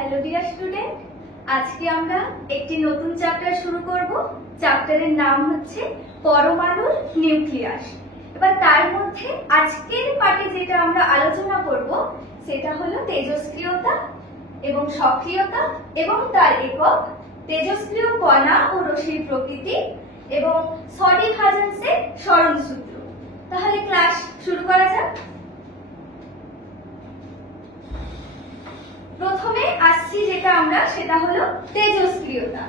Hello dear student, আজকে আমরা একটি নতুন চ্যাপ্টার শুরু করব। চ্যাপ্টারের নাম হচ্ছে পরমাণুর নিউক্লিয়াস। এবার তার মধ্যে আজকের পার্টে যেটা আমরা আলোচনা করব সেটা হলো তেজস্ক্রিয়তা এবং সক্রিয়তা এবং তার একক, তেজস্ক্রিয় কণা ও রশ্মির প্রকৃতি এবং সডিভার্জেন্সের সরণ সূত্র। তাহলে ক্লাস শুরু করা যাক। প্রথমে আসছি যেটা আমরা, সেটা হলো তেজস্ক্রিয়তা।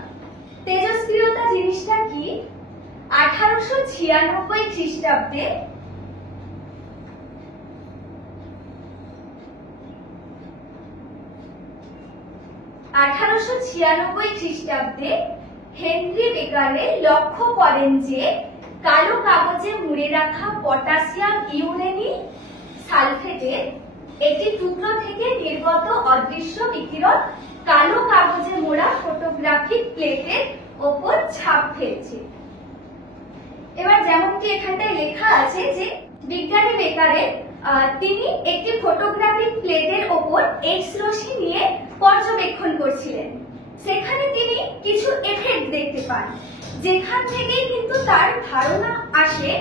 তেজস্ক্রিয়তা জিনিসটা কি? 1896 খ্রিস্টাব্দে হেনরি বেকারে লক্ষ্য করেন যে কালো কাগজে মুড়ে রাখা পটাশিয়াম ইউরেনিক সালফেটের একটি টুকরো থেকে নির্গত অদৃশ্য বিকিরণ কালো কাগজে মোড়া ফটোগ্রাফিক প্লেটের ওপর ছাপ ফেলছে। এবার যেমনটি এখানটায় লেখা আছে যে বিজ্ঞানী বেকারে তিনি একটি ফটোগ্রাফিক প্লেটের ওপর এক্স রশ্মি নিয়ে পর্যবেক্ষণ করছিলেন। সেখানে তিনি কিছু এফেক্ট দেখতে পান, যেখান থেকেই কিন্তু তার ধারণা আসে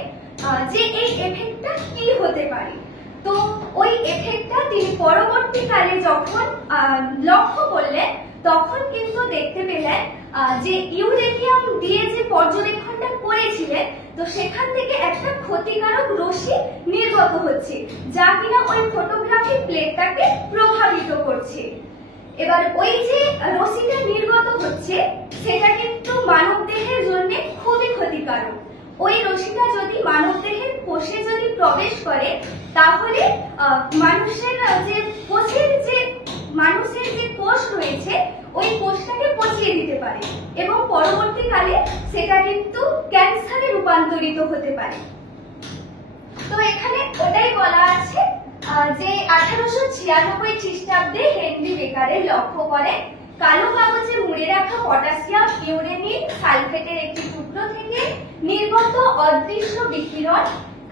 যে এই এফেক্টটা কি হতে পারে। তো ওই এফেক্টটা তিনি পরবর্তীকালে যখন লক্ষ্য করলেন তখন কিন্তু দেখতে পেলেন যে ইউরেনিয়াম দিয়ে যে পর্যবেক্ষণটা করেছিলেন তো সেখান থেকে একটা ক্ষতিকারক রশ্মি নির্গত হচ্ছে, যা কিনা ওই ফটোগ্রাফিক প্লেটটাকে প্রভাবিত করছে। এবার ওই যে রশ্মিটা নির্গত হচ্ছে সেটা কিন্তু মানবদেহের জন্য খুবই ক্ষতিকারক। ওই রশ্মিটা যদি মানবদেহের কোষে যদি প্রবেশ করে তাহলে মানুষের যে কোষ রয়েছে ওই কোষটাকে পচিয়ে দিতে পারে এবং পরবর্তীকালে সেটা কিন্তু ক্যান্সারে রূপান্তরিত হতে পারে। তো এখানে ওটাই বলা আছে যে 1896 খ্রিস্টাব্দে হেনরি বেকারে লক্ষ্য করে কালো কাগজে মুড়ে রাখা পটাশিয়াম ইউরেনিক সালফেটের একটি টুকরো থেকে নির্গত অদৃশ্য বিকিরণ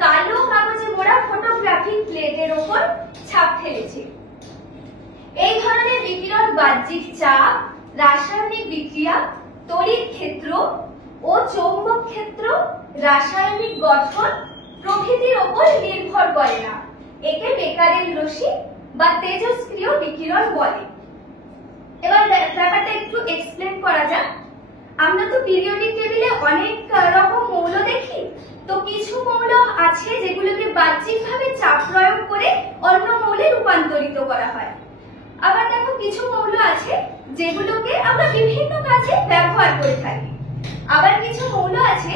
কালো কাগজে মোড়া ফটোগ্রাফিক প্লেটের ওপর ছাপ ফেলেছে। এই ধরনের বিকিরণ বাহ্যিক চাপ, রাসায়নিক বিক্রিয়া, তড়িৎ ক্ষেত্র ও চৌম্বক ক্ষেত্র, রাসায়নিক গঠন প্রভৃতির ওপর নির্ভর করে না। একে বেকারের রশ্মি বা তেজস্ক্রিয় বিকিরণ বলে। এবার ব্যাপারটা একটু এক্সপ্লেন করা যাক। আমরা তো পিরিয়ডিক টেবিলে অনেক রকম মৌল দেখি, তো কিছু মৌল আছে যেগুলোকে বাহ্যিকভাবে চাপ প্রয়োগ করে অন্য মৌলে রূপান্তরিত করা হয়। আবার দেখো কিছু মৌল আছে যেগুলোকে আমরা বিভিন্ন কাজে ব্যবহার করে থাকি। আবার কিছু মৌল আছে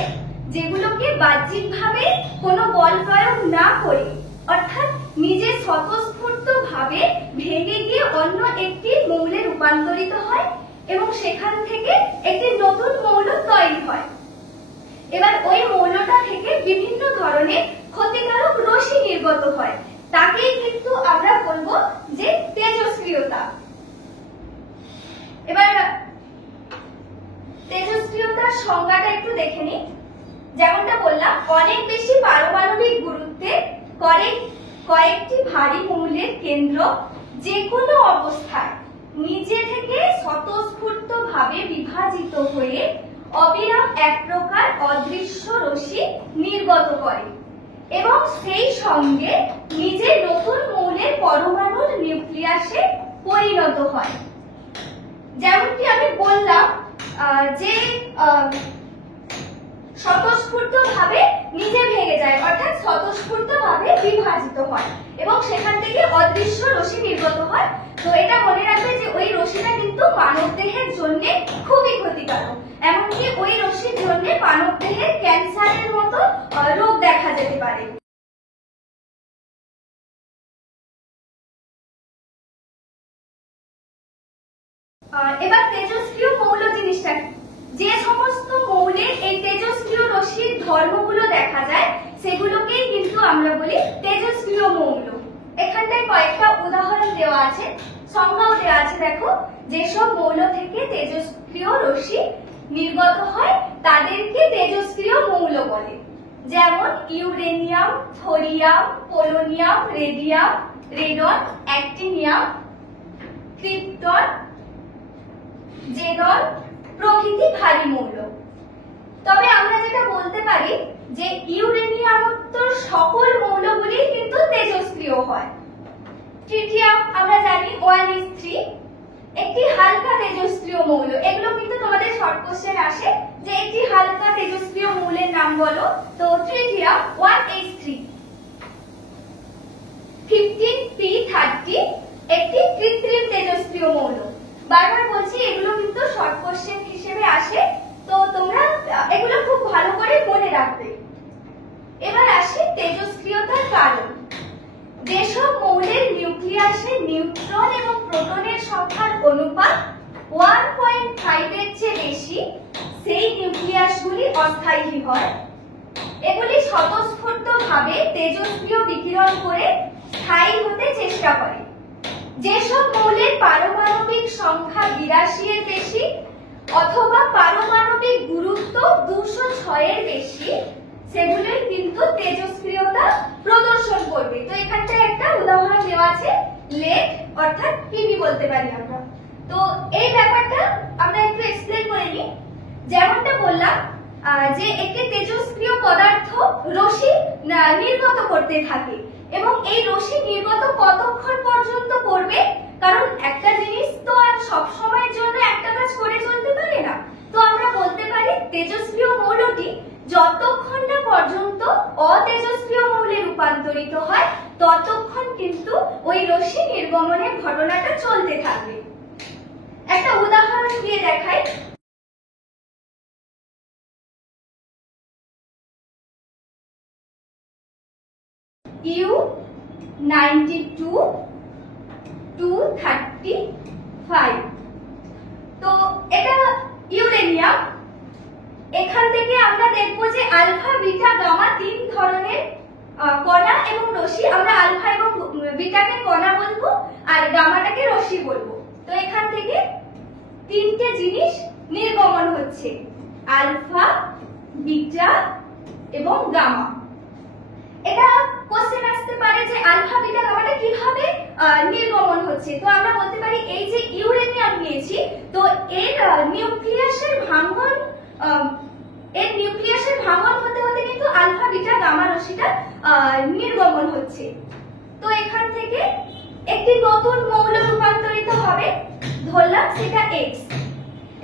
যেগুলোকে বাহ্যিকভাবে কোনো বল প্রয়োগ না করে অর্থাৎ নিজে স্বতঃস্ফূর্তভাবে ভেঙে গিয়ে অন্য একটি মৌলে রূপান্তরিত হয় এবং সেখান থেকে একটি নতুন মৌল তৈরি হয়। এবার ওই মৌলটা থেকে বিভিন্ন ধরনের ক্ষতিকারক রশ্মি নির্গত হয়, তাকেই কিন্তু আমরা বলবো যে তেজস্ক্রিয়তা। এবার তেজস্ক্রিয়তার সংজ্ঞাটা একটু দেখে নিই। যেমনটা বললাম, অনেক বেশি পারমাণবিক গুরুত্বে কয়েকটি ভারী মৌলের কেন্দ্র যে কোনো অবস্থায় নিজে থেকে স্বতঃস্ফূর্তভাবে বিভাজিত হয়ে অবিরাম এক প্রকার অদৃশ্য রশ্মি নির্গত করে এবং সেই সঙ্গে নিজে নতুন মৌলের পরমাণুর নিউক্লিয়াসে পরিণত হয়। যেমনটি আমি বললাম যে স্বতঃস্ফূর্তভাবে নিজে ভেঙে যায় অর্থাৎ স্বতঃস্ফূর্তভাবে বিভাজিত হয় এবং সেখান থেকে অদৃশ্য রশ্মি নির্গত হয়। তো এটা মনে রাখবে যে ওই রশ্মিটা কিন্তু মানবদেহের জন্য খুবই ক্ষতিকারক, এমনকি ওই রশ্মির জন্য মানবদেহে ক্যান্সারের মতো রোগ দেখা যেতে পারে। এবার তেজস্ক্রিয় মৌল জিনিসটা, যে সমস্ত মৌলে এই তেজস্ক্রিয় রশ্মির ধর্মগুলো দেখা যায় সেগুলোকেই কিন্তু আমরা বলি তেজস্ক্রিয় মৌল। এখানটায় কয়েকটা উদাহরণ দেওয়া আছে, সংজ্ঞাও দেওয়া আছে। দেখো, যেসব মৌল থেকে তেজস্ক্রিয় রশ্মি নির্গত হয় তাদেরকে তেজস্ক্রিয় মৌল বলে। যেমন uranium, thorium, polonium, radium, radon, actinium, krypton, xenon প্রভৃতি ভারী মৌল। তবে আমরা যেটা বলতে পারি যে ইউরেনিয়ামোত্তর সকল মৌলগুলি কিন্তু তেজস্ক্রিয় হয়। ট্রিটিয়াম আমরা জানি 1s3 একটি হালকা তেজস্ক্রিয় মৌল। এগুলো কিন্তু তোমাদের শর্ট কোশ্চেন আসে যে একটি হালকা তেজস্ক্রিয় মৌলের নাম বলো, তো ট্রিটিয়াম 1s3। 15p30 একটি কৃত্রিম তেজস্ক্রিয় মৌল। বারবার বলছি এগুলো কিন্তু শর্ট কোশ্চেন হিসেবে আসে, তো তোমরা এগুলো খুব ভালো করে মনে রাখবে। এবার আসি তেজস্ক্রিয়তার কারণ। যেসব মৌলের নিউক্লিয়াসে নিউট্রন এবং প্রোটনের সংখ্যার অনুপাত 1.5 এর চেয়ে বেশি, সেই নিউক্লিয়াসগুলি অস্থায়ী হয়। এগুলি স্বতঃস্ফূর্তভাবে তেজস্ক্রিয় বিকিরণ করে স্থায়ী হতে চেষ্টা করে। যেসব মৌলের পারমাণবিক সংখ্যা 82 এর বেশি অথবা পারমাণবিক গুরুত্ব 206 এর বেশি, সেগুলোই কিন্তু তেজস্ক্রিয়তা প্রদর্শন করবে। তো এখানটায় একটা উদাহরণ দেওয়া আছে, লেড অর্থাৎ পিবি বলতে পারি আমরা। তো এই ব্যাপারটা আমরা একটু এক্সপ্লেন করে নিই। যেমনটা বললাম যে একটি তেজস্ক্রিয় পদার্থ রশ্মি নির্গত করতে থাকে এবং এই রশ্মি নির্গত কতক্ষণ পর্যন্ত করবে, কারণ একটা জিনিস তো আর সব সময়ের জন্য একটা কাজ করে চলতে পারে না। তো আমরা বলতে পারি তেজস্ক্রিয় মৌলটি যতক্ষণ না পর্যন্ত অতেজস্ক্রিয় মৌলে রূপান্তরিত হয় ততক্ষণ কিন্তু ওই রশ্মি নির্গমনের ঘটনাটা চলতে থাকবে। একটা উদাহরণ দিয়ে দেখাই। U92-235, তো এটা ইউরেনিয়াম। এখান থেকে আমরা দেখবো যে আলফা বিটা গামা 3 ধরনের কণা এবং রশ্মি। আমরা আলফা এবং বিটাকে কণা বলবো আর গামাটাকে রশ্মি বলবো। তো এখান থেকে 3টে জিনিস নির্গমন হচ্ছে, আলফা, বিটা এবং গামা। এটা কোশ্চেন আসতে পারে যে আলফা বিটা গামাটা কিভাবে নির্গমন হচ্ছে। তো আমরা বলতে পারি এই যে ইউরেনিয়াম নিয়েছি, তো এর নিউক্লিয়াসের ভাঙন হতে হতে কিন্তু আলফা বিটা গামা রশ্মিটা নির্গমন হচ্ছে। তো এখান থেকে একটি নতুন মৌল রূপান্তরিত হবে, ধরলাম সেটা X।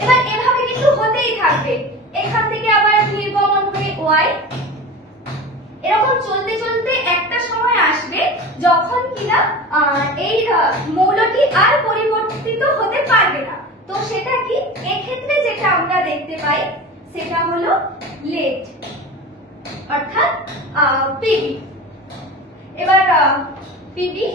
এবার এভাবে কিন্তু হতেই থাকবে, এখান থেকে আবার নির্গমন হয়ে Y। এরকম চলতে চলতে একটা সময় আসবে যখন কিনা এই মৌলটি আর পরিবর্তিত হতে পারবে না। তো সেটা কি, এক্ষেত্রে যেটা আমরা দেখতে পাই সেটা হলো লেড অর্থাৎ পিবি। এবার পিবি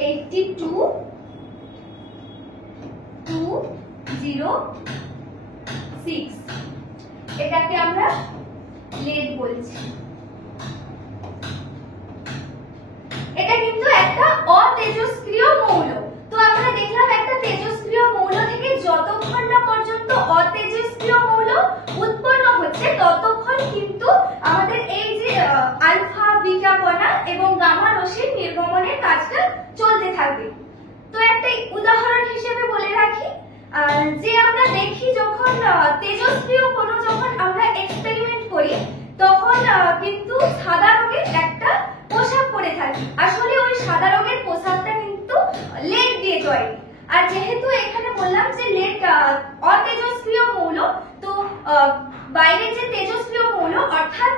82-206, এটাকে আমরা লেড বলছি। এটা কিন্তু একটা অতেজস্ক্রিয় মৌল। তো আমরা দেখলাম একটা তেজস্ক্রিয় মৌল থেকে যতক্ষণ না পর্যন্ত অতেজস্ক্রিয় মৌল উৎপন্ন হচ্ছে ততক্ষণ কিন্তু আমাদের এই যে আলফা বিটা কণা এবং গামা রশ্মির নির্গমনের কাজটা চলতে থাকবে। তো একটা উদাহরণ হিসেবে বলে রাখি যে আমরা দেখি যখন তেজস্ক্রিয় কোনো যখন আমরা এক্সপেরিমেন্ট করি তখন কিন্তু সাদা রঙের একটা পোশাক পরে থাকি। আসলে ওই সাদা রঙের পোশাকটা কিন্তু লেড দিয়ে তৈরি। আর যেহেতু এখানে বললাম যে লেড অতেজস্ক্রিয় মৌল, তো বাইরে যে তেজস্ক্রিয় মৌল অর্থাৎ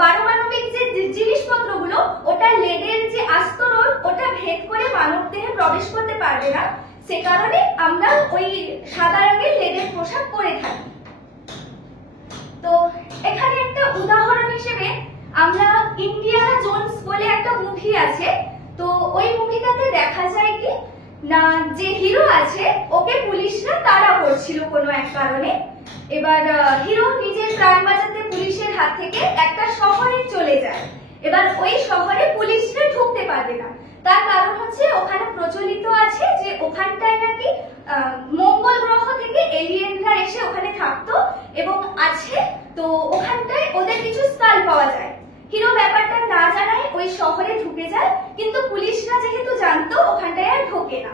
পারমাণবিক যে জিনিসপত্রগুলো ওটা লেডের যে আস্তরণ ওটা ভেদ করে মানবদেহে প্রবেশ করতে পারবে না, সে কারণে আমরা ওই সাদা রঙের লেডের পোশাক পরে থাকি। তো এখানে একটা উদাহরণ হিসেবে আমরা ইন্ডিয়ানা জোনস বলে একটা মুভি আছে, তো ওই মুভিটাতে দেখা যায় কি না যে হিরো আছে ওকে পুলিশরা তাড়া করছিল কোনো এক কারণে। এবার হিরো নিজের প্রাণ বাঁচাতে পুলিশের হাত থেকে একটা শহরে চলে যায়। এবার ওই শহরে পুলিশরা ঢুকতে পারবে না, তার কারণ হচ্ছে ওখানে প্রচলিত আছে যে ওখানটায় নাকি মঙ্গল গ্রহ থেকে এলিয়েনরা এসে ওখানে থাকতো এবং আছে, তো ওখানটায় ওদের কিছু স্কাল পাওয়া যায়। হিরো ব্যাপারটা না জানায় ওই শহরে ঢুকে যায়, কিন্তু পুলিশরা যেহেতু জানতো ওখানটায় আর ঢোকে না।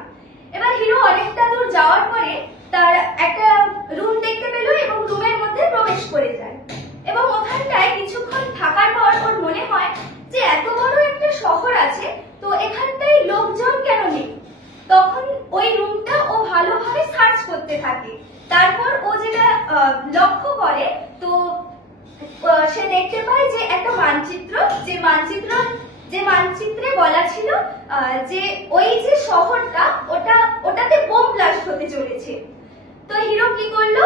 এবার হিরো অনেকটা দূর যাওয়ার পরে তার একটা রুম দেখতে পেল এবং রুমের মধ্যে প্রবেশ করে যায় এবং ওখানটায় কিছুক্ষণ থাকার পর ওর মনে হয় যে এত বড় একটা শহর আছে, তো এখানটায় লোকজন কেন নেই। তখন ওই রুমটা ও ভালোভাবে সার্চ করতে থাকে। তারপর ও যেটা লক্ষ্য করে, তো সে দেখতে পায় যে একটা মানচিত্র, যে মানচিত্রে বলা ছিল যে ওই যে শহরটা ওটাতে বোম ব্লাস্ট হতে চলেছে। তো হিরো কি করলো,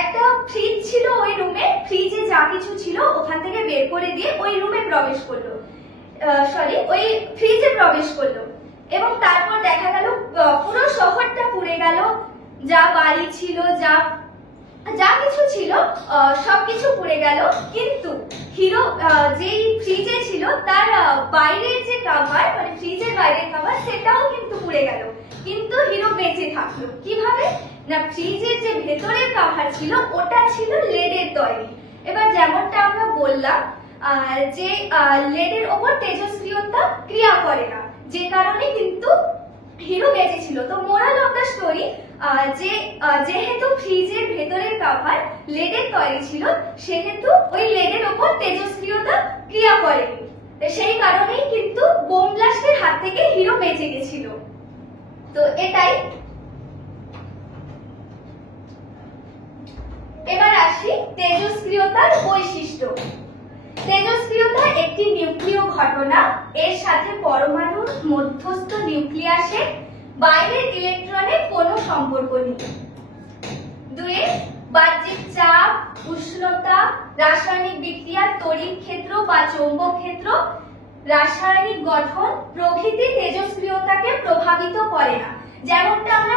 একটা ফ্রিজ ছিল ওই রুমে, ফ্রিজে যা কিছু ছিল ওখান থেকে বের করে দিয়ে ওই রুমে প্রবেশ করলো, ওই ফ্রিজে প্রবেশ করলো এবং তারপর দেখা গেল পুরো শহরটা পুড়ে গেল। যা বাড়ি ছিল, যা কিছু ছিল সবকিছু পুড়ে গেল, কিন্তু হিরো যেই ফ্রিজে ছিল তার বাইরের যে কভার, মানে ফ্রিজের বাইরের কভার, সেটাও কিন্তু পুড়ে গেল, কিন্তু হিরো বেঁচে থাকলো। কিভাবে না, ফ্রিজের যে ভেতরের কভার ছিল ওটা ছিল লেডের তৈরি। এবার যেমনটা আমরা বললাম যে লেডের ওপর তেজস্ক্রিয়তা ক্রিয়া করে না, যে কারণে কিন্তু হিরো বেঁচে ছিল। তো মোরাল অফ দ্য স্টোরি, যেহেতু ফ্রিজের ভেতরের কভার লেডের তৈরি ছিল, সেহেতু ওই লেডের ওপর তেজস্ক্রিয়তা ক্রিয়া করেনি, সেই কারণেই কিন্তু বোম ব্লাস্টের হাত থেকে হিরো বেঁচে গেছিল। তো এটাই। এবার আসি তেজস্ক্রিয়তার বৈশিষ্ট্য। তেজস্ক্রিয়তা একটি নিউক্লিয় ঘটনা, এর সাথে পরমাণুর মধ্যস্থ নিউক্লিয়াসের বাইরের ইলেকট্রনের কোনো সম্পর্ক নেই। 2 বাহ্যিক চাপ, উষ্ণতা, রাসায়নিক বিক্রিয়া, তড়িৎ ক্ষেত্র বা চৌম্বক ক্ষেত্র, রাসায়নিক গঠন প্রভৃতি তেজস্ক্রিয়তাকে প্রভাবিত করে না। যেমনটা আমরা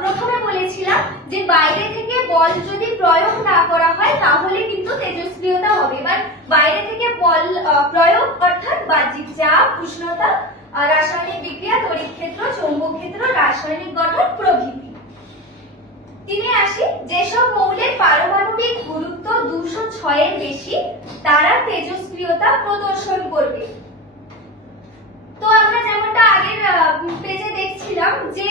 প্রথমে বলেছিলাম যে বাইরে থেকে বল যদি প্রয়োগ না করা হয় তাহলে কিন্তু তেজস্ক্রিয়তা হবে। এবার বাইরে থেকে বল প্রয়োগ অর্থাৎ বাহ্যিক চাপ, উষ্ণতা, রাসায়নিক বিক্রিয়া, তড়িৎ ক্ষেত্র, চৌম্বক ক্ষেত্র, রাসায়নিক গঠন প্রভৃতি। 3 আসি, যেসব মৌলের পারমাণবিক গুরুত্ব 206 এর বেশি তারা তেজস্ক্রিয়তা প্রদর্শন করবে। তো আমরা যেমনটা আগের পেজে দেখছিলাম যে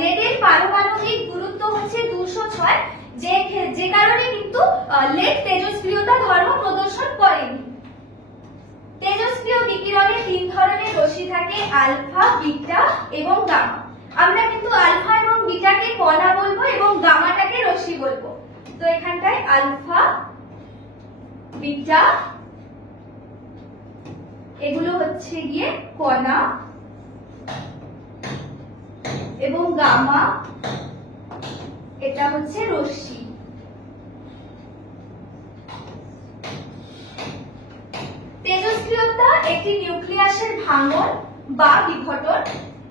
লেডের পারমাণবিক গুরুত্ব হচ্ছে 206, যে কারণে কিন্তু লেড তেজস্ক্রিয়তা ধর্ম প্রদর্শন করেনি। তেজস্ক্রিয় বিকিরণে 3 ধরনের রশ্মি থাকে, আলফা, বিটা এবং গামা। আমরা কিন্তু আলফা এবং বিটাকে কণা বলবো এবং গামাটাকে রশ্মি বলবো। তো এখানটায় আলফা, বিটা এগুলো হচ্ছে গিয়ে কণা এবং গামা এটা হচ্ছে রশ্মি। তেজস্ক্রিয়তা একটি নিউক্লিয়াসের ভাঙন বা বিঘটন,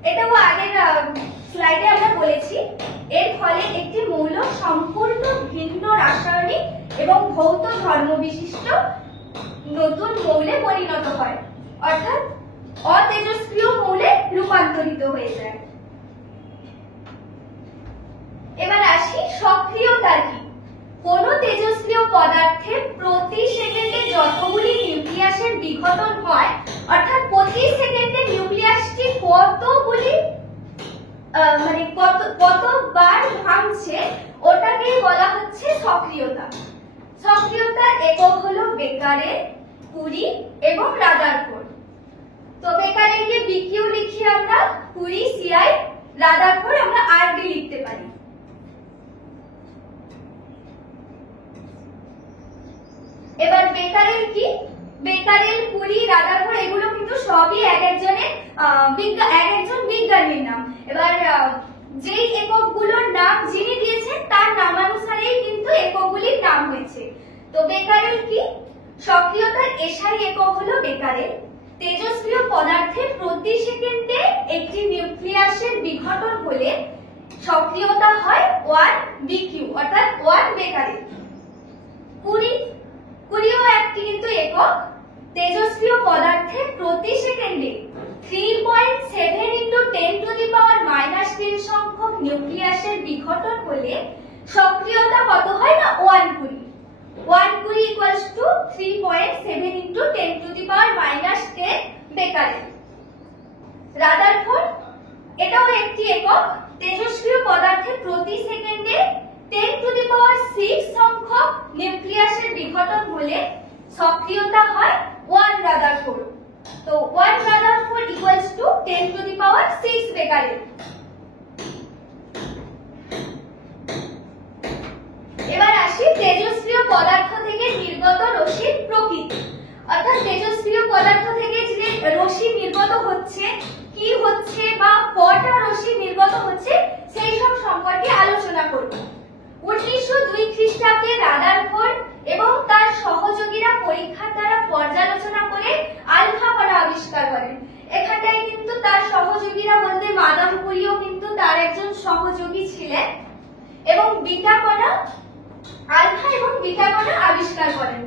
এটাও আগের স্লাইডে আমরা বলেছি। এর ফলে একটি মৌল সম্পূর্ণ ভিন্ন রাসায়নিক এবং ভৌত ধর্ম বিশিষ্ট নতুন মৌলে পরিণত হয়, অর্থাৎ অতেজস্ক্রিয় মৌলে রূপান্তরিত হয়ে যায়। এবার আসি সক্রিয়তা কি। কোন তেজস্ক্রিয় পদার্থে প্রতি সেকেন্ডে যতগুলি নিউক্লিয়াসের বিঘটন হয়, অর্থাৎ প্রতি সেকেন্ডে নিউক্লিয়াসটি কতগুলি কতবার ভাঙছে, ওটাকেই বলা হচ্ছে সক্রিয়তা। সক্রিয়তার একক হলো বেকারেল, কুরি এবং রাদারফোর্ড। তো বেকারেলকে বিকিউ লিখি আমরা, কুরি সিআই, রাদারফোর্ড আমরা আরডি লিখতে পারি। এবার বেকারেল কি, বেকারেল, কুরি, রাদারফোর্ড এগুলো কিন্তু সবই এক একজন বিজ্ঞানীর নাম। এবার যেই এককগুলোর নাম যিনি দিয়েছেন তার নামানুসারেই কিন্তু এককগুলির নাম হয়েছে। তো বেকারেল কি, সক্রিয়তার এসআই একক হলো বেকারেল। তেজস্ক্রিয় পদার্থে প্রতি সেকেন্ডে একটি নিউক্লিয়াসের বিঘটন হলে সক্রিয়তা হয় 1 বিকিউ অর্থাৎ 1 বেকারেল। কুরিও একটি কিন্তু একক। তেজস্ক্রিয় পদার্থে প্রতি সেকেন্ডে 3.7 × 10⁻³ সংখ্যক নিউক্লিয়াসের বিঘটন হলে সক্রিয়তা কত হয় না 1 কুরি। 1 কুড়ি equals to 3.7 into 10 to the power minus 10 Becquerel. Rutherford এটাও একটি একক। তেজস্ক্রিয় পদার্থে প্রতি সেকেন্ডে 10 টু দি পাওয়ার 6 সংখ্যক নিউক্লিয়াসের বিঘটন হলে সক্রিয়তা হয় 1 রাদারফোর্ড। তো 1 Rutherford equals to 10 to the power 6 Becquerel. এবার আসি তেজস্ক্রিয় পদার্থ থেকে নির্গত রশ্মির প্রকৃতি। অর্থাৎ তেজস্ক্রিয় পদার্থ থেকে যে রশ্মি নির্গত হচ্ছে, কি হচ্ছে বা কটা রশ্মি নির্গত হচ্ছে সেই সব সম্পর্কে আলোচনা করব। 1902 খ্রিস্টাব্দে রাদারফোর্ড এবং তার সহযোগীরা পরীক্ষার দ্বারা পর্যালোচনা করে আলফা কণা আবিষ্কার করেন। এখানটায় কিন্তু তার সহযোগীরা বলতে মাদাম কুরিও কিন্তু তার একজন সহযোগী ছিলেন এবং বিটা কণা, আলফা এবং বিটা কণা আবিষ্কার করেন।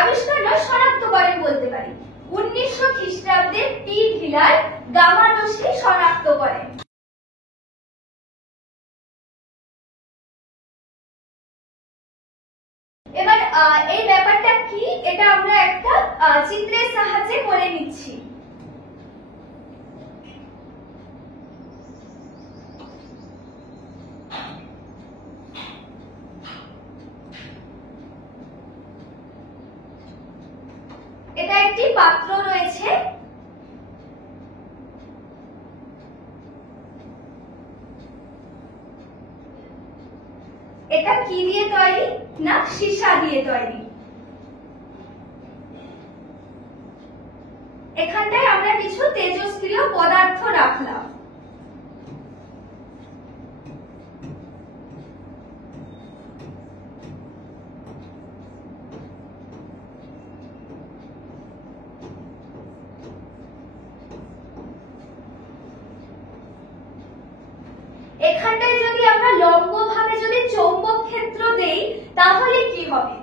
আবিষ্কার নয়, শনাক্ত করেন বলতে পারি। 1900 খ্রিস্টাব্দে টি ভিলার গামা রশ্মি শনাক্ত করেন। এবার এই ব্যাপারটা কি এটা আমরা একটা চিত্রের সাহায্যে করে নিচ্ছি। এটা একটি পাত্র রয়েছে, এটা কি দিয়ে তৈরি না সীসা দিয়ে তৈরি। এখানটায় আমরা কিছু তেজস্ক্রিয় পদার্থ রাখলাম। এখানটায় যদি আমরা লম্বভাবে যদি চৌম্বক ক্ষেত্র দেই তাহলে কি হবে?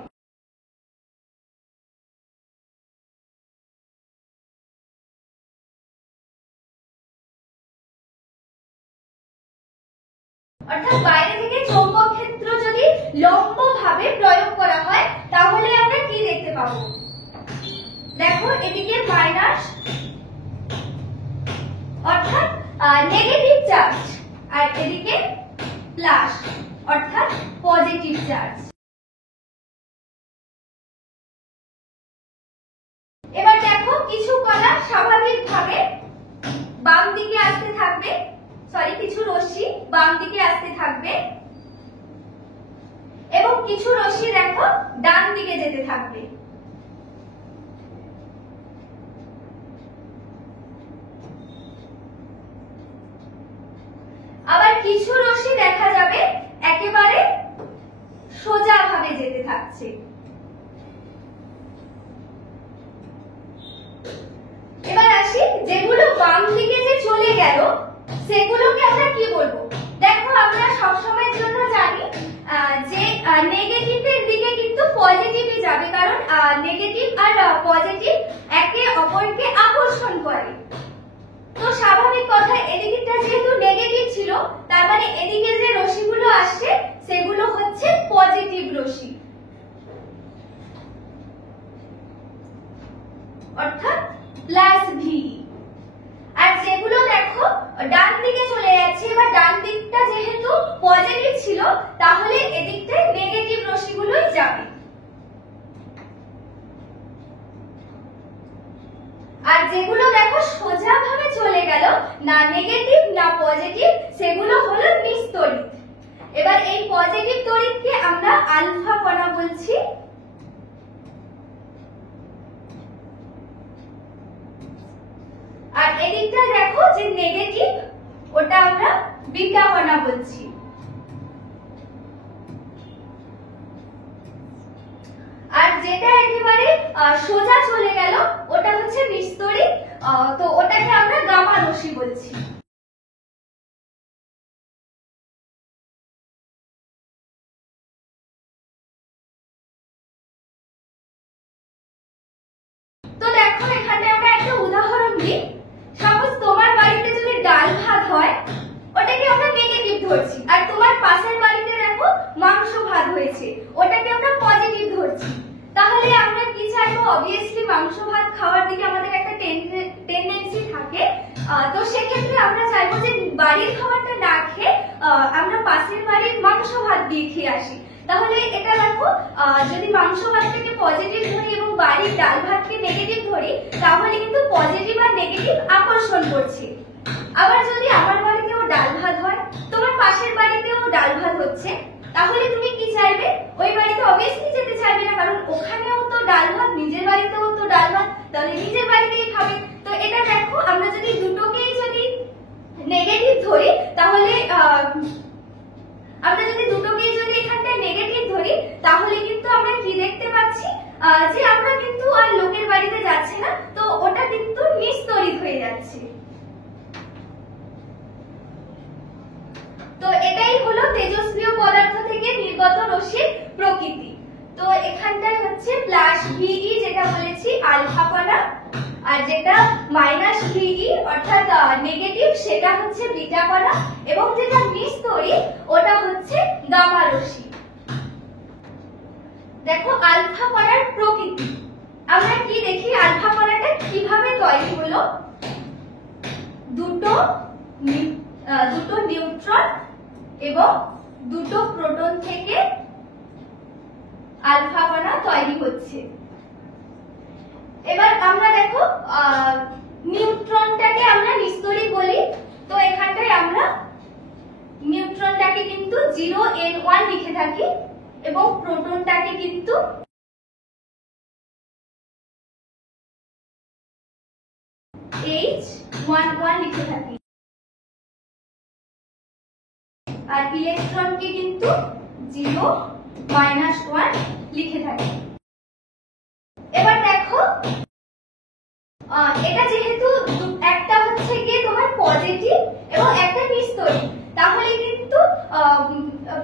অর্থাৎ বাইরে থেকে চৌম্বক ক্ষেত্র যদি লম্বভাবে প্রয়োগ করা হয় তাহলে আমরা কি দেখতে পাবো? দেখো এদিকে মাইনাস অর্থাৎ নেগেটিভ চার্জ আর এদিকে প্লাস অর্থাৎ পজিটিভ চার্জ। এবার দেখো কিছু কণা স্বাভাবিকভাবে বাম দিকে আসতে থাকবে, কিছু রশ্মি বাম দিকে আসতে থাকবে এবং কিছু রশ্মি দেখো ডান দিকে যেতে থাকবে। আবার কিছু রশ্মি দেখা যাবে একেবারে সোজা ভাবে যেতে থাকছে। এবার আসি যেগুলো বাম দিকে যে চলে গেল সেগুলোকে আমরা কি বলবো? দেখো আমরা সবসময়ের জন্য জানি যে নেগেটিভের দিকে কিন্তু পজিটিভই যাবে, কারণ নেগেটিভ আর পজিটিভ একে অপরকে আকর্ষণ করে। তো স্বাভাবিক কথা এদিকটা যেহেতু নেগেটিভ ছিল তার মানে এদিকে যে রশ্মিগুলো আসছে সেগুলো হচ্ছে পজিটিভ রশ্মি, অর্থাৎ প্লাস ভি। আর যেগুলো দেখো ডান দিকে চলে যাচ্ছে, এবার ডান দিকটা যেহেতু পজিটিভ ছিল তাহলে এদিকটায় নেগেটিভ রশ্মিগুলোই যাবে। আর যেগুলো দেখো সোজা ভাবে চলে গেল, না নেগেটিভ না পজিটিভ, সেগুলো হলো নিস্তড়িৎ। এবার এই পজিটিভ তড়িৎকে আমরা আলফা কণা বলছি। আর এদিকটা দেখো যে নেগেটিভ, ওটা আমরা বিটা কণা বলছি। আর যেটা একেবারে সোজা চলে গেল ওটা হচ্ছে নিস্তড়িৎ, তো ওটাকে আমরা গামা রশ্মি বলছি। তো দেখো এখানে আমরা একটা উদাহরণ দিই। সাপোজ তোমার বাড়িতে যদি ডাল ভাত হয় ওটাকে আমরা নেগেটিভ ধরছি, আর তোমার পাশের বাড়িতে দেখো মাংস ভাত হয়েছে ওটাকে আমরা অবভিয়াসলি মাংস ভাত খাওয়ার দিকে আমাদের একটা টেন্ডেন্সি থাকে। তো সেক্ষেত্রে আমরা চাইবো যে বাড়ির খাবারটা না খেয়ে আমরা পাশের বাড়ির মাংস ভাত দিয়ে খেয়ে আসি। তাহলে এটা দেখো, যদি মাংস ভাতটাকে পজিটিভ ধরি এবং বাড়ির ডাল ভাতকে নেগেটিভ ধরি, তাহলে কিন্তু পজিটিভ আর নেগেটিভ আকর্ষণ করছে। আবার যদি আমার বাড়িতেও ডাল ভাত হয়, তোমার পাশের বাড়িতেও ডাল ভাত হচ্ছে, তাহলে তুমি কি চাইবে? ওই বাড়িতে অবভিয়াসলি যেতে চাইবে না, কারণ ওখানেও তো ডাল ভাত, নিজের বাড়িতেও তো ডাল ভাত, তাহলে নিজের বাড়িতেই খাবে। তো এটা দেখো, আমরা যদি দুটোকেই যদি নেগেটিভ ধরি, তাহলে আমরা যদি দুটোকেই যদি এখানটায় নেগেটিভ ধরি, তাহলে কিন্তু আমরা কি দেখতে পাচ্ছি যে আমরা কিন্তু আর লোকের বাড়িতে যাচ্ছি না, তো ওটা কিন্তু নিস্তড়িত হয়ে যাচ্ছে। তো এটাই হলো তেজস্ক্রিয় পদার্থ থেকে নির্গত রশ্মির প্রকৃতি। তো এখানটায় হচ্ছে প্লাস ভিই যেটা বলেছি আলফা কণা, আর যেটা মাইনাস ভিই অর্থাৎ নেগেটিভ সেটা হচ্ছে বিটা কণা, এবং যেটা নিস্তড়িত ওটা হচ্ছে গামা রশ্মি। দেখো আলফা কণার প্রকৃতি আমরা কি দেখি, আলফা কণাটা কিভাবে তৈরি হলো। দুটো নিউট্রন এবং দুটো প্রোটন থেকে আলফা কণা তৈরি হচ্ছে। এবার আমরা দেখো নিউট্রনটাকে আমরা নিস্তড়িত বলি, তো এখানটায় আমরা নিউট্রনটাকে কিন্তু 0n1 লিখে থাকি এবং প্রোটনটাকে কিন্তু H11 লিখে থাকি, আর ইলেকট্রনকে কিন্তু 0-1 লিখে থাকি। এবার দেখো এটা যেহেতু একটা হচ্ছে গিয়ে তোমার পজিটিভ এবং একটা নিস্তড়িত, তাহলে কিন্তু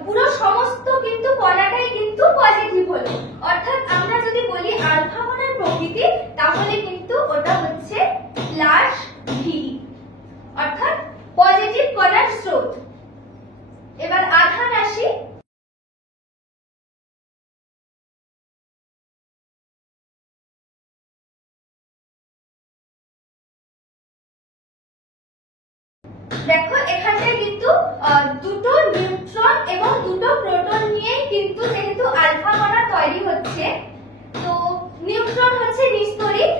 পুরো সমস্ত কিন্তু কণাটাই কিন্তু পজিটিভ হলো। অর্থাৎ আমরা যদি বলি আলফা কণার প্রকৃতি, তাহলে কিন্তু ওটা হচ্ছে প্লাস ভি, অর্থাৎ পজিটিভ কণার স্রোত। এবার আধান আসি। দেখো এখানটায় কিন্তু দুটো নিউট্রন এবং দুটো প্রোটন নিয়ে কিন্তু যেহেতু আলফা কণা তৈরি হচ্ছে, তো নিউট্রন হচ্ছে নিস্তড়িত,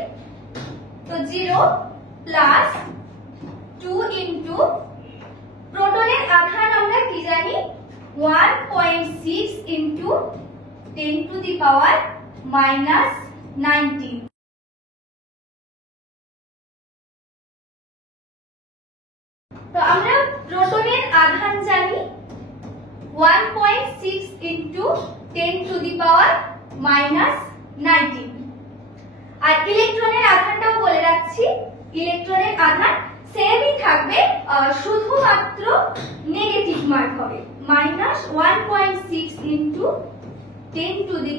তো 0+2 ইনটু প্রোটনের আধান আমরা কি জানি 1.6 ইনটু 10⁻⁻⁹। তো আমরা প্রোটনের আধান জানি 1.6 ইনটু 10⁻⁻⁹। আর ইলেকট্রনের আধানটাও বলে রাখছি, ইলেকট্রনের আধান সেমই থাকবে, শুধুমাত্র নেগেটিভ মার্ক হবে, -1.6 ইনটু 10⁻⁻⁹,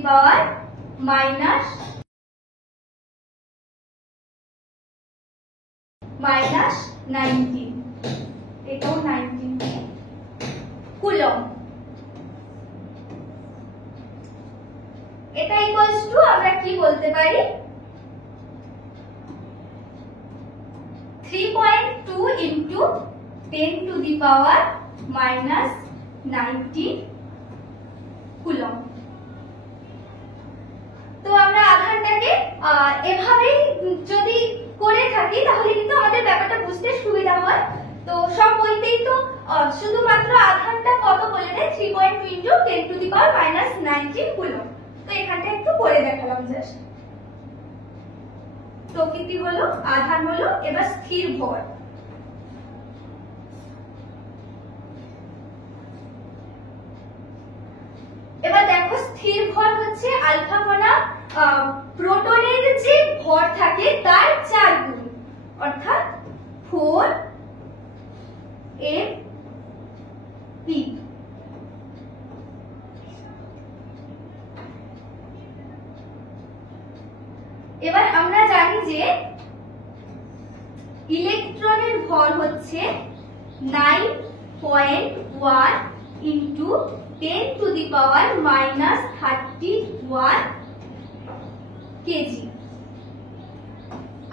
এটাও 19 কুলম্ব। এটা ইকুয়ালস টু আমরা কি বলতে পারি, 3.2 ইনটু 10⁻⁻⁹ কুলম্ব। তো আমরা আধানটাকে এভাবেই যদি করে থাকি, তাহলে কিন্তু আমাদের ব্যাপারটা বুঝতে সুবিধা হয়। তো সব বইতেই তো শুধুমাত্র আধানটা কত বলে দেয়, 3.2 ইনটু 10⁻⁻⁹ কুলম্ব। তো এখানটা একটু করে দেখালাম জাস্ট। প্রকৃতি হলো, আধান হলো, এবার স্থির ভর। এবার দেখো স্থির ভর হচ্ছে আলফা কণা প্রোটনের যে ভর থাকে তার 4 গুণ, অর্থাৎ 4mp। এবার আমরা জানি যে ইলেকট্রনের ভর হচ্ছে 9.1 ইনটু 10⁻⁻31 কেজি।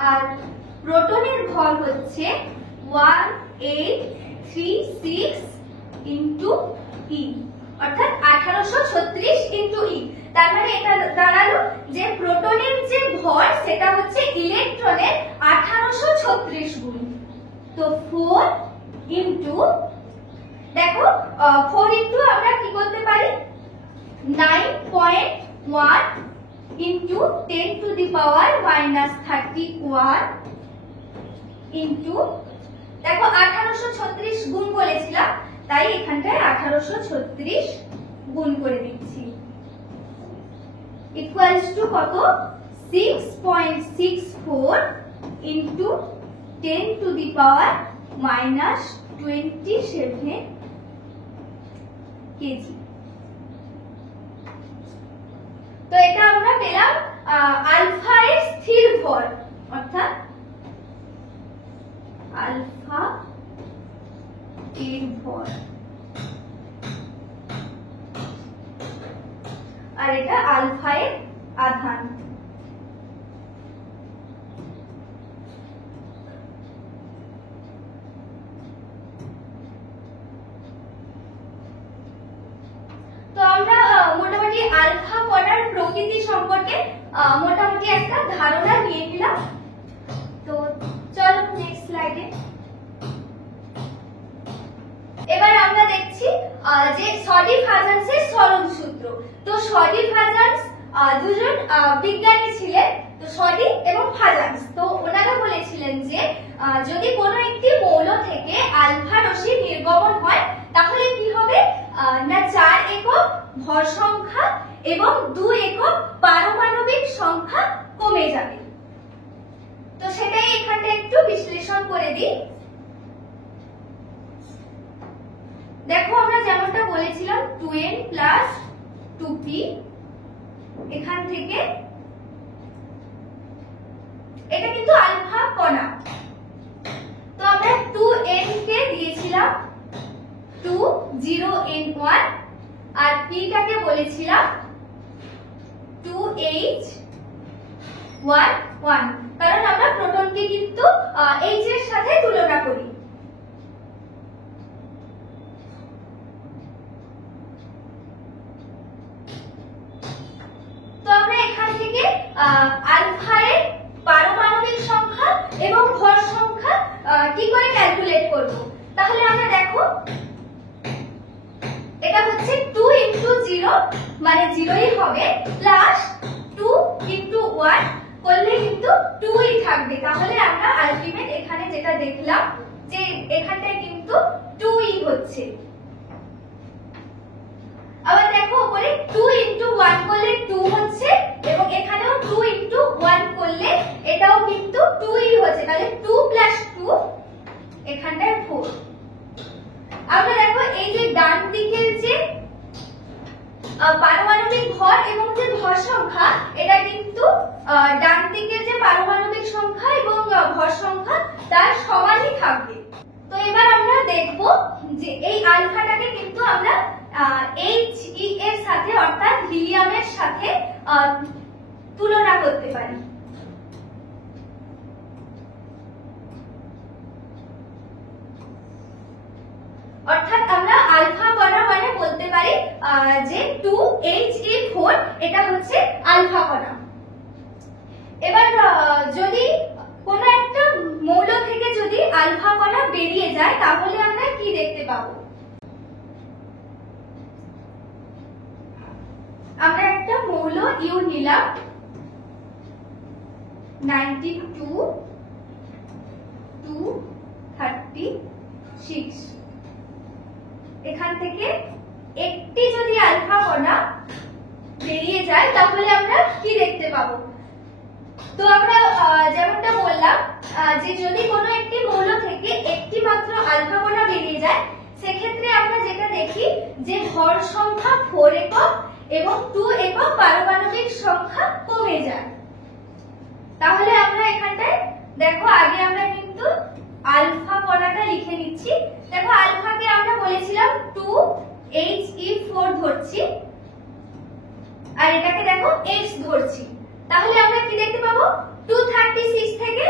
আর প্রোটনের ভর হচ্ছে 1836 ইন্টু ই, অর্থাৎ 1836 ইন্টু ই। তার মানে এটা দাঁড়ালো যে প্রোটনের যে ভর সেটা হচ্ছে ইলেকট্রনের 1836 গুণ। তো 4 ইন্টু, দেখো 4 ইন্টু আমরা কি করতে পারি, 9.1 into 10 to the power -31 into, দেখো 1836 গুণ বলেছিলাম তাই এখানটায় 1836 গুণ করে দিচ্ছি, ইকুয়ালস টু কত, 6.64 into 10 to the power -27 KG. তো এটা আমরা পেলাম আলফা এর স্থির ভর, অর্থাৎ আলফা এর ভর, আর এটা আলফা এর আধান। তো আমরা মোটামুটি আলফা কণার প্রকৃতি সম্পর্কে মোটামুটি একটা ধারণা নিয়ে নিলাম। তো চলো নেক্সট স্লাইডে। এবার আমরা দেখছি যে সডিফাজান্সের সরল সূত্র। তো সডিফাজান্স দুজন বিজ্ঞানী ছিলেন, তো সডি এবং ফাজান্স। তো ওনারা বলেছিলেন যে যদি কোনো একটি মৌল থেকে আলফা রশ্মি নির্গমন হয় তাহলে কি হবে না, 4 একক ভর সংখ্যা এবং 2 একক পারমাণবিক সংখ্যা কমে যাবে। তো সেটাই এখানটা একটু বিশ্লেষণ করে দিই। দেখো আমরা যেমনটা বলেছিলাম 2n প্লাস 2p, এখান থেকে এটা কিন্তু আলফা কণা, তো আমরা 2n কে দিয়েছিলাম 20n1 আর p টাকে বলেছিলাম 2h11, কারণ আমরা প্রোটনকে কিন্তু h এর সাথে তুলনা করি। তো আমরা এখান থেকে আলফা এর পারমাণবিক সংখ্যা এবং ভর সংখ্যা কি করে ক্যালকুলেট করব, তাহলে আমরা দেখো এটা হচ্ছে 2 ইনটু 0 মানে 0ই হবে, প্লাস 2 ইনটু 1 করলে কিন্তু 2ই থাকবে। তাহলে আমরা আলটিমেট এখানে যেটা দেখলাম যে এখানটায় কিন্তু 2ই হচ্ছে। আবার দেখো উপরে 2 ইনটু 1 করলে 2 হচ্ছে এবং এখানেও 2 ইনটু 1 করলে এটাও কিন্তু 2ই হচ্ছে, তাহলে 2 প্লাস 2 এখানটায় 4। আমরা দেখো এই যে ডান দিকের যে পারমাণবিক ভর এবং যে ভর সংখ্যা, এটা কিন্তু ডান দিকের যে পারমাণবিক সংখ্যা এবং ভর সংখ্যা তার সমানই থাকবে। তো এবার আমরা দেখব যে এই আলফাটাকে কিন্তু আমরা He এর সাথে অর্থাৎ হিলিয়ামের সাথে তুলনা করতে পারি। অর্থাৎ আমরা আলফা কণা মানে বলতে পারি যে 2He4 এটা হচ্ছে আলফা কণা। এবার যদি কোন একটা মৌল থেকে যদি আলফা কণা বেরিয়ে যায় তাহলে আমরা কি দেখতে পাবো, আমরা একটা মৌল ইউ নিলাম 92-236, এখান থেকে একটি যদি আলফা কণা বেরিয়ে যায় তাহলে আমরা কি দেখতে পাবো। তো আমরা যেমনটা বললাম যে যদি কোনো একটি মৌল থেকে একটি মাত্র আলফা কণা বেরিয়ে যায় সেক্ষেত্রে আমরা যেটা দেখি যে ভর সংখ্যা 4 একক এবং 2 একক পারমাণবিক সংখ্যা কমে যায়। তাহলে আমরা এখানটায় দেখো আগে আমরা কিন্তু আলফা কণাটা লিখে নিচ্ছি। দেখো আলফাকে আমরা বলেছিলাম 2He4 ধরছি আর এটাকে দেখো H ধরছি, তাহলে আমরা কি দেখতে পাবো 236 থেকে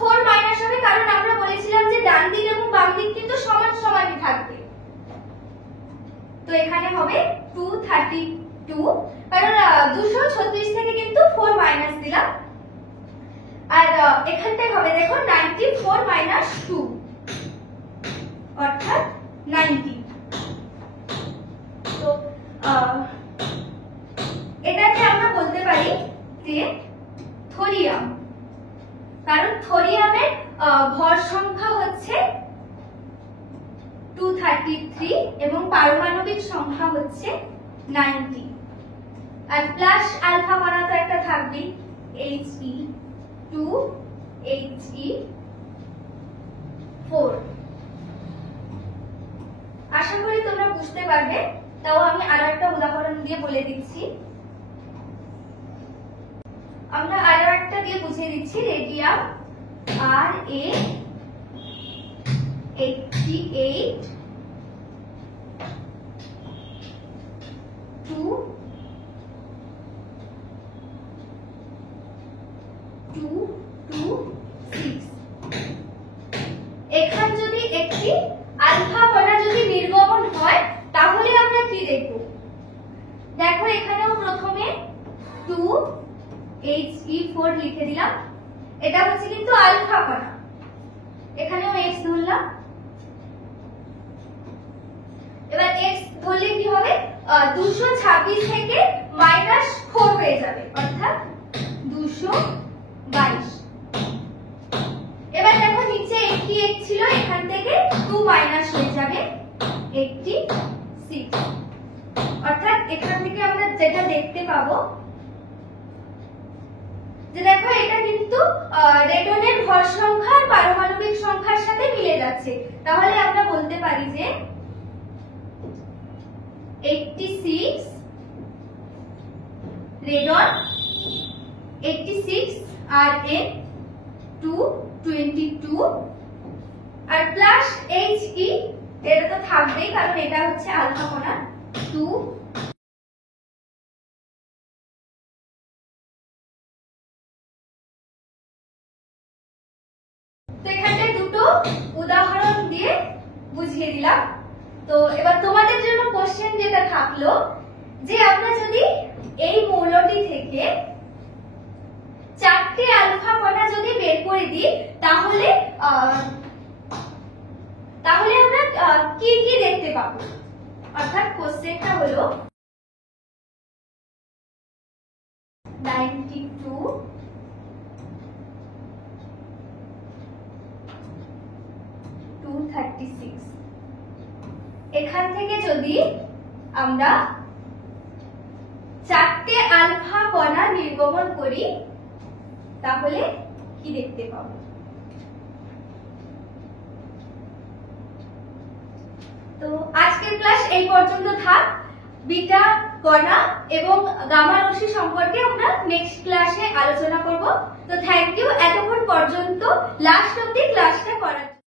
4 মাইনাস হবে, কারণ আমরা বলেছিলাম যে ডান দিক এবং বাম দিক কিন্তু সমান সমানই থাকবে। তো এখানে হবে 232, কারণ 236 থেকে কিন্তু 4 মাইনাস দিলাম। আর এখানটায় হবে দেখো 94 মাইনাস 2 অর্থাৎ 90। তো এটাকে আমরা বলতে পারি যে থোরিয়াম, কারণ থোরিয়ামের ভর সংখ্যা হচ্ছে 233 এবং পারমাণবিক সংখ্যা হচ্ছে 90। আর প্লাস আলফা কণা তো একটা থাকবে, He2 He4। আশা করি তোমরা বুঝতে পারবে, তাও আমি আরো একটা উদাহরণ দিয়ে বলে দিচ্ছি। আমরা আরো একটা দিয়ে বুঝিয়ে দিচ্ছি। Radium Ra88 226। এখান যদি একটি আলফা কণা যদি নির্গমন হয় তাহলে আমরা কি দেখব? দেখো এখানেও প্রথমে 2He4 লিখে দিলাম, এটা হচ্ছে কিন্তু আলফা কণা, এখানেও x ধরলাম। এবার x ধরলে কি হবে? 226 থেকে -4 হয়ে যাবে, অর্থাৎ 222। এবার দেখো নিচে একটি x ছিল, এখান থেকে 2 মাইনাস হয়ে যাবে 86। অর্থাৎ এখান থেকে আমরা যেটা দেখতে পাবো যে দেখো এটা কিন্তু রেডনের ভর সংখ্যা আর পারমাণবিক সংখ্যার সাথে মিলে যাচ্ছে। তাহলে আমরা বলতে পারি যে 86 রেডন, 86 Rn 222 আর প্লাস He, এটা তো থাকবেই কারণ এটা হচ্ছে আলফা কণা 2। তো এখানে দুটো উদাহরণ দিয়ে বুঝিয়ে দিলাম। তো এবার তোমাদের জন্য কোশ্চেন যেটা থাকলো যে আমরা যদি এই মৌলটি থেকে 4টে আলফা কণা যদি বের করে দিই তাহলে আমরা কি কি দেখতে পাবো? অর্থাৎ কোশ্চেনটা হলো 92 236। এখান থেকে যদি আমরা 4টে আলফা কণা নির্গমন করি তাহলে কি দেখতে পাবো? তো আজকের ক্লাস এই পর্যন্ত থাক। বিটা কণা এবং গামা রশ্মি সম্পর্কে আমরা নেক্সট ক্লাসে আলোচনা করব। তো থ্যাংক ইউ এতক্ষণ পর্যন্ত লাস্ট অবধি ক্লাসটা করার